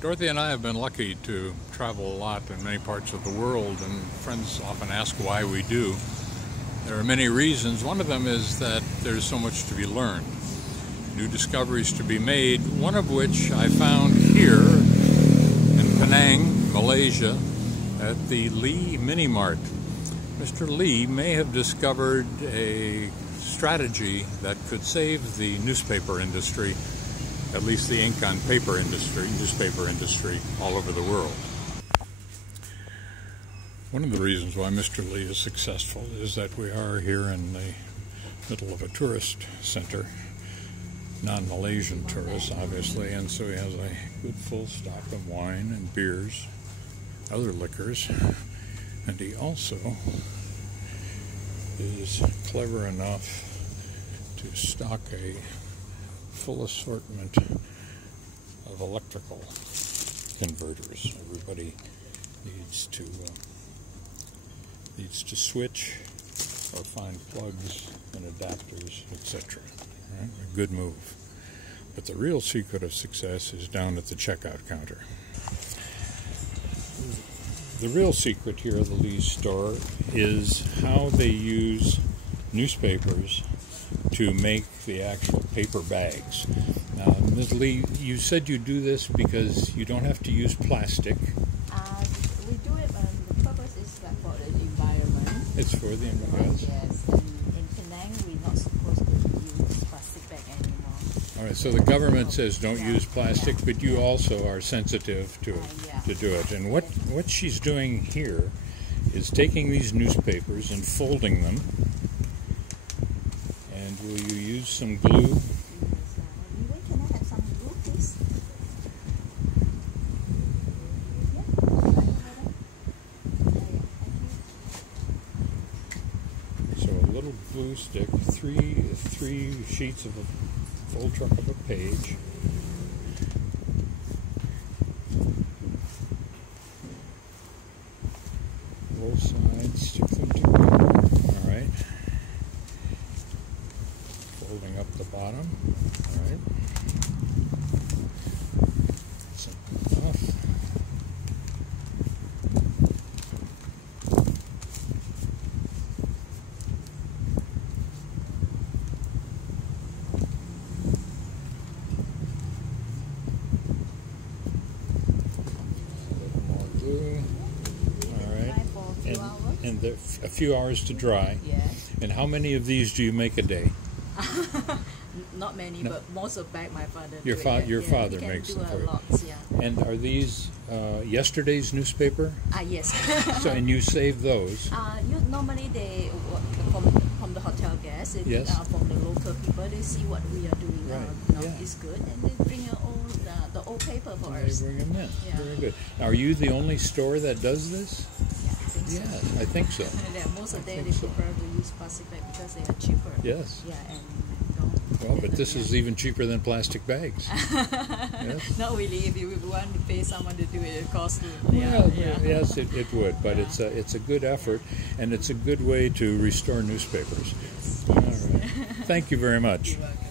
Dorothy and I have been lucky to travel a lot in many parts of the world, and friends often ask why we do. There are many reasons. One of them is that there's so much to be learned, new discoveries to be made, one of which I found here in Penang, Malaysia, at the Mini Mart. Mr. Lee may have discovered a strategy that could save the newspaper industry, at least the ink on paper industry, newspaper industry, all over the world. One of the reasons why Mr. Lee is successful is that we are here in the middle of a tourist center, non-Malaysian tourists, obviously, and so he has a good full stock of wine and beers, other liquors, and he also is clever enough to stock a full assortment of electrical converters. Everybody needs to switch or find plugs and adapters, etc. Right? A good move. But the real secret of success is down at the checkout counter. The real secret here at the Lee's store is how they use newspapers to make the actual paper bags. Now, Ms. Lee, you said you do this because you don't have to use plastic. We do it, the purpose is that for the environment. It's for the environment. Yes, and in Penang we're not supposed to use plastic bag anymore. All right, so the government says don't use plastic, but you also are sensitive to do it. And what she's doing here is taking these newspapers and folding them. And will you use some glue? Can I have some glue, please? So a little glue stick, three sheets of a full truck of a page. Both sides, stick them together. All right. Folding up the bottom. All right. Simple enough. And a few hours to dry. Yes. And how many of these do you make a day? Not many, no. But most of back my father. Your father makes them for you. Lots, yeah. And are these yesterday's newspaper? Yes. So and you save those? Normally they from the hotel guests. Yes. From the local people, they see what we are doing. Right. It's good, and they bring the old paper for us. They bring them in. Yeah. Very good. Are you the only store that does this? Yeah, I think so. Yeah, most of them they prefer to use plastic bag because they are cheaper. Yes. Yeah, and well, but this is even cheaper than plastic bags. Yes. Not really. If you want to pay someone to do it, it costs you. Well, yes, it would, but it's a good effort, and it's a good way to restore newspapers. All right. Thank you very much. You're welcome.